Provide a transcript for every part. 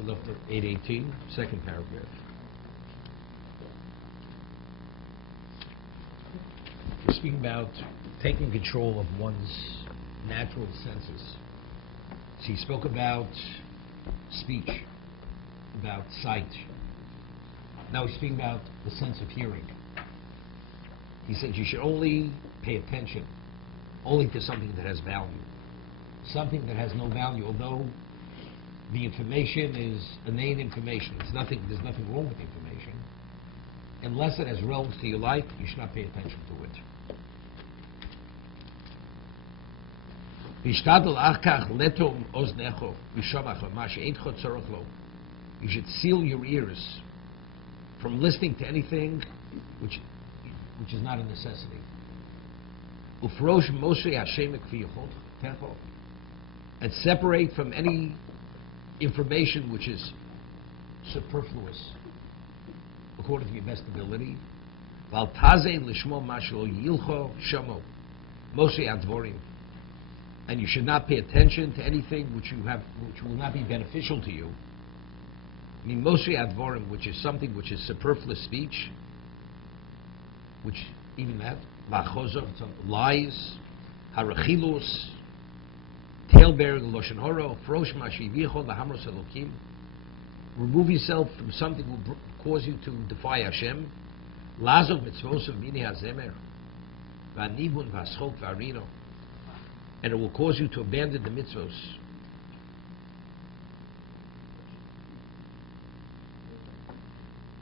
We're left at 818, second paragraph. We're speaking about taking control of one's natural senses. So he spoke about speech, about sight. Now he's speaking about the sense of hearing. He said you should only pay attention only to something that has value. Something that has no value, although the information is innate information. There's nothing wrong with the information. Unless it has relevance to your life, you should not pay attention to it. You should seal your ears from listening to anything which is not a necessity. And separate from any information which is superfluous according to your best ability. And you should not pay attention to anything which will not be beneficial to you. I mean, Moshe Advorim, which is something which is superfluous speech, which even that, lies, harachilus, tail-bearing, loshen horo, frosh mashivichol, lahamros elokim. Remove yourself from something that will cause you to defy Hashem. Lazov mitzvos of mini hazemer, v'anibun v'aschok v'arino. And it will cause you to abandon the mitzvos.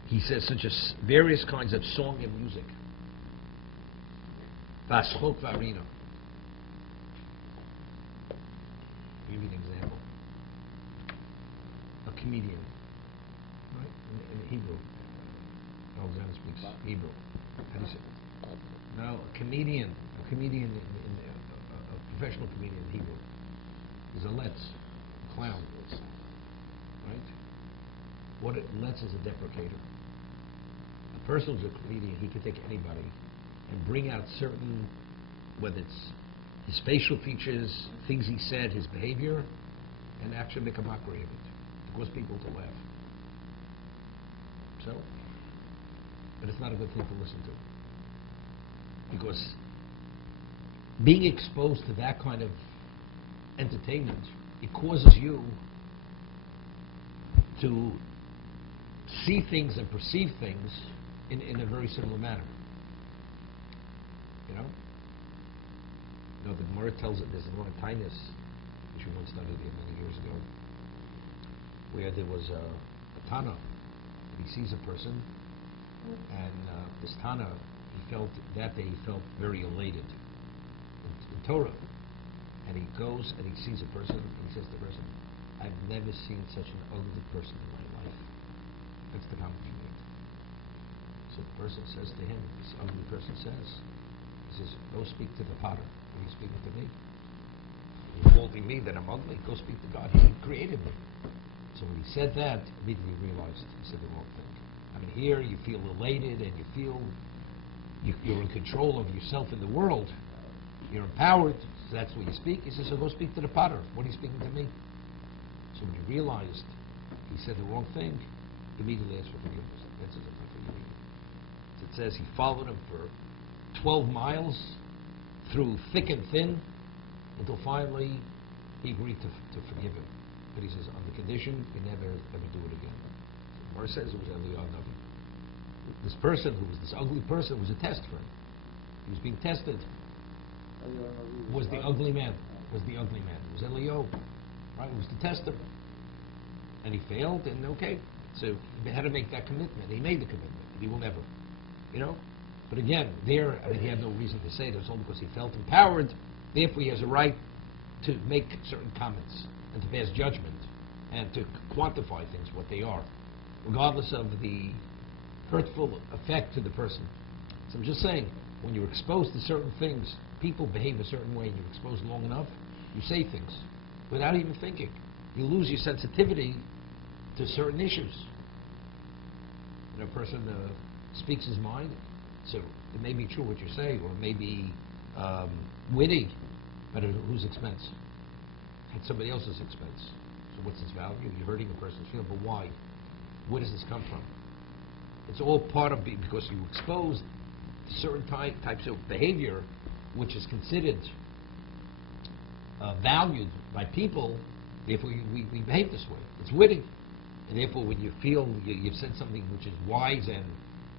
He says such as various kinds of song and music. V'aschok v'arino. I'll give you an example. A comedian, right? In Hebrew. Alexander speaks Hebrew. How do you say it? No, a comedian. A comedian professional comedian in Hebrew is a letz, a clown, right? What letz is a deprecator. A person who's a comedian, he can take anybody and bring out certain, whether it's his facial features, things he said, his behavior, and actually make a mockery of it to cause people to laugh. So, but it's not a good thing to listen to, because being exposed to that kind of entertainment, it causes you to see things and perceive things in a very similar manner. You know, the Gemara tells it. There's one Tainus, which we once studied here many years ago, where there was a Tana. He sees a person, and this Tana, that day he felt very elated in Torah, and he goes and he sees a person and he says to the person, I've never seen such an ugly person in my life. That's the comment he made. So the person says to him, this ugly person says, he says, go speak to the potter. Are you speaking to me? You're faulting me that I'm ugly? Go speak to God. He created me. So when he said that, immediately he realized he said the wrong thing. I mean, here you feel elated and you feel you're in control of yourself in the world. You're empowered, so that's what you speak. He says, so go speak to the potter. What are you speaking to me? So when he realized he said the wrong thing, he immediately asked for forgiveness. That's a different thing. So it says he followed him for 12 miles through thick and thin until finally he agreed to forgive him. But he says, on the condition you never ever do it again. So Mar says it was Eliyahu Navi. This person, who was this ugly person, was a test for him. He was being tested. Was the ugly man. It was Eliyahu. Right? It was to test him. And he failed, and okay. So he had to make that commitment. He made the commitment. He will never. You know? But again, he had no reason to say this, only because he felt empowered. Therefore, he has a right to make certain comments and to pass judgment and to quantify things, what they are, regardless of the hurtful effect to the person. So I'm just saying, when you're exposed to certain things, people behave a certain way, and you're exposed long enough, you say things without even thinking. You lose your sensitivity to certain issues. And a person speaks his mind, so it may be true what you say, or it may be witty, but at whose expense? At somebody else's expense. So what's its value? You're hurting a person's feeling, but why? Where does this come from? It's all part of because you exposed certain types of behavior, which is considered valued by people. Therefore, we behave this way. It's witty, and therefore, when you feel you've said something which is wise and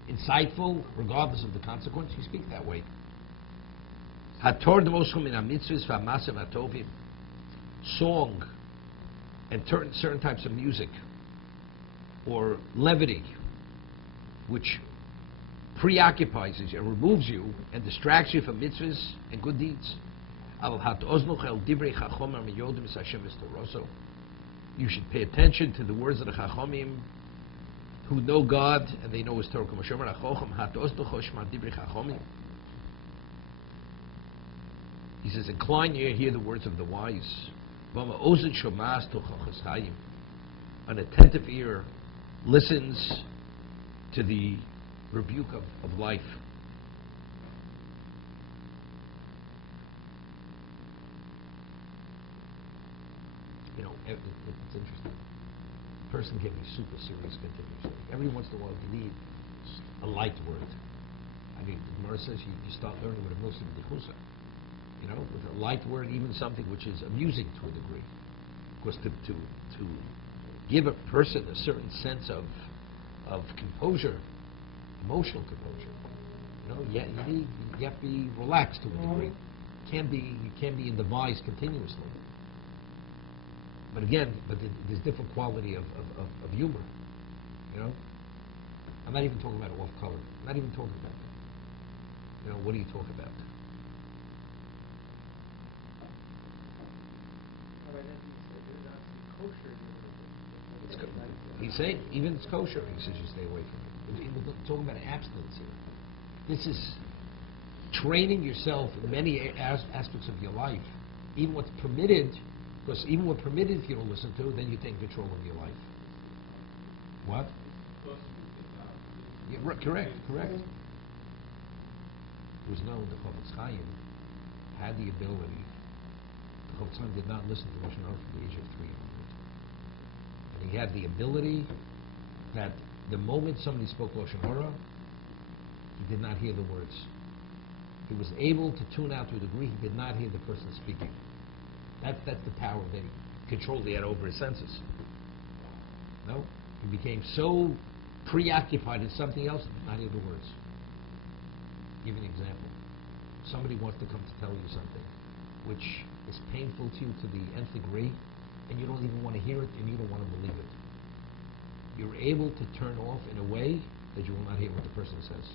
insightful, regardless of the consequence, you speak that way. Song and certain types of music or levity, which preoccupies you and removes you and distracts you from mitzvahs and good deeds. You should pay attention to the words of the Chachamim who know God and they know His Torah. He says, incline your ear, hear the words of the wise. An attentive ear listens to the rebuke of life. You know, it's interesting. A person can be super serious continuously. Every once in a while you need a light word. I mean, the Gemara says you start learning with a milsim d'chusa. You know, with a light word, even something which is amusing to a degree. Because to give a person a certain sense of composure, emotional composure, you know, you have to be relaxed to a degree. You can't be in the vice continuously. But again, there's different quality of humor. You know, I'm not even talking about off color. I'm not even talking about that. You know, what do you talk about? He's saying even it's kosher. He says you stay away from it. We're talking about abstinence here. This is training yourself in many aspects of your life. Even what's permitted, because even what's permitted if you don't listen to, then you take control of your life. What? Yeah, correct. It was known the Chovot HaLevavos had the ability. The Chovot HaLevavos did not listen to Lashon Hara from the age of 3. He had the ability that the moment somebody spoke Lashon Hara, he did not hear the words. He was able to tune out to a degree he did not hear the person speaking. That's the power that he controlled. He had over his senses. No, he became so preoccupied in something else he did not hear the words. Give an example. Somebody wants to come to tell you something which is painful to you to the nth degree, and you don't even want to hear it, and you don't want to believe it. You're able to turn off in a way that you will not hear what the person says.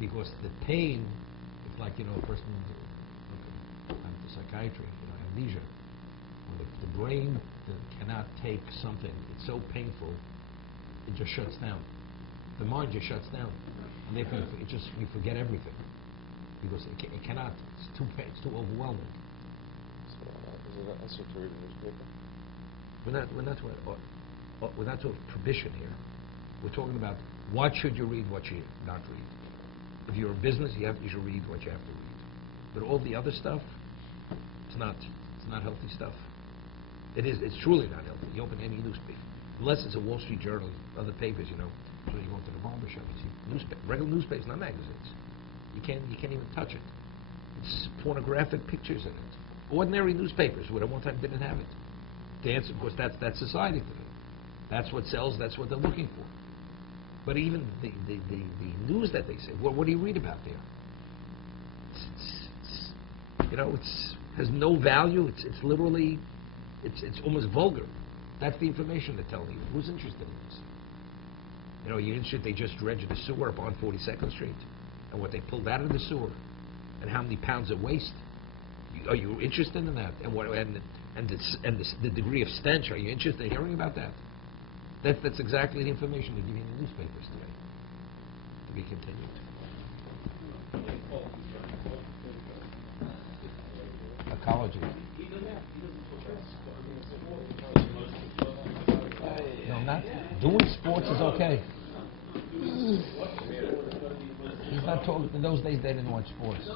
Because the pain, it's like, you know, a person, I'm to psychiatry, you know, amnesia. When the brain cannot take something, it's so painful, it just shuts down. The mind just shuts down. And therefore, you forget everything. Because it cannot, it's too overwhelming. Is it an answer to read a newspaper? We're not talking prohibition here. We're talking about what should you read, what should you not read. If you're in business, you should read what you have to read. But all the other stuff, it's not healthy stuff. It's truly not healthy. You open any newspaper, unless it's a Wall Street Journal, other papers, you know. So you go to the barber shop, you see regular newspapers, not magazines. You can't even touch it. It's pornographic pictures in it. Ordinary newspapers, what at one time didn't have it. The answer, of course, that's society today. That's what sells. That's what they're looking for. But even the news that they say, what do you read about there? It's has no value. It's literally, it's almost vulgar. That's the information they're telling you. Who's interested in this? You know, you're interested. They just dredged the sewer up on 42nd Street, and what they pulled out of the sewer, and how many pounds of waste. Are you interested in that? And the degree of stench. Are you interested in hearing about that? That's exactly the information they give you in the newspapers today. To be continued. Ecology. No, not doing sports is okay. He's not talking. In those days, they didn't watch sports.